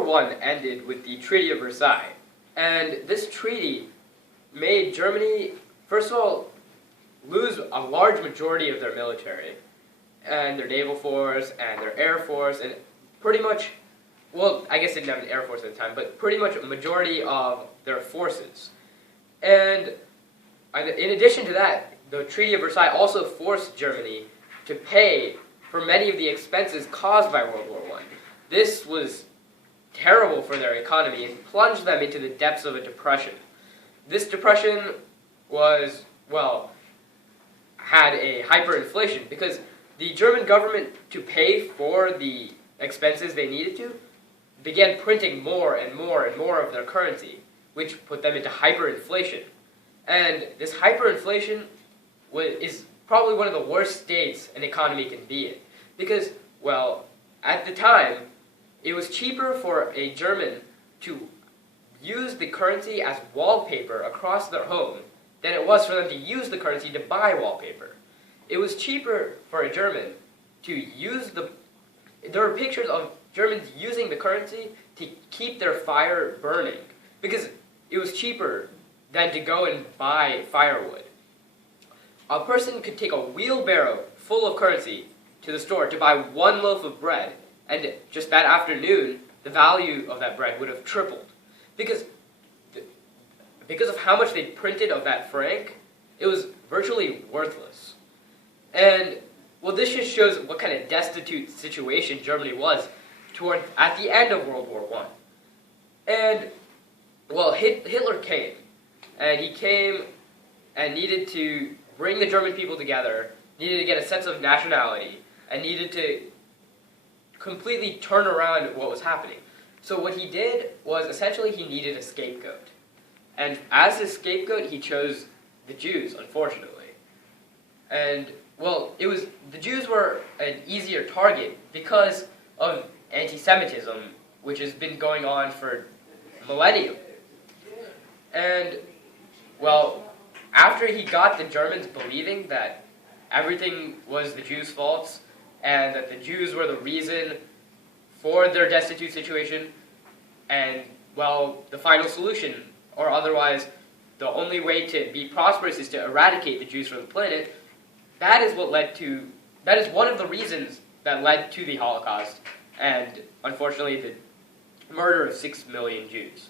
War I ended with the Treaty of Versailles, and this treaty made Germany, first of all, lose a large majority of their military, and their naval force, and their air force, and pretty much, well, I guess they didn't have an air force at the time, but pretty much a majority of their forces. And in addition to that, the Treaty of Versailles also forced Germany to pay for many of the expenses caused by World War I. This was terrible for their economy and plunged them into the depths of a depression. This depression was, well, had a hyperinflation because the German government, to pay for the expenses they needed to, began printing more and more and more of their currency, which put them into hyperinflation. And this hyperinflation is probably one of the worst states an economy can be in. Because, well, at the time, it was cheaper for a German to use the currency as wallpaper across their home than it was for them to use the currency to buy wallpaper. It was cheaper for a German to use there are pictures of Germans using the currency to keep their fire burning because it was cheaper than to go and buy firewood. A person could take a wheelbarrow full of currency to the store to buy one loaf of bread, and just that afternoon, the value of that bread would have tripled. Because of how much they printed of that franc, it was virtually worthless. And, well, this just shows what kind of destitute situation Germany was at the end of World War I. And, well, Hitler came. And he came and needed to bring the German people together, needed to get a sense of nationality, and needed to completely turn around what was happening. So what he did was essentially he needed a scapegoat. And as his scapegoat, he chose the Jews, unfortunately. And, well, the Jews were an easier target because of anti-Semitism, which has been going on for millennia. And, well, after he got the Germans believing that everything was the Jews' faults, and that the Jews were the reason for their destitute situation, and, well, the final solution, or otherwise, the only way to be prosperous is to eradicate the Jews from the planet, that is one of the reasons that led to the Holocaust, and, unfortunately, the murder of 6 million Jews.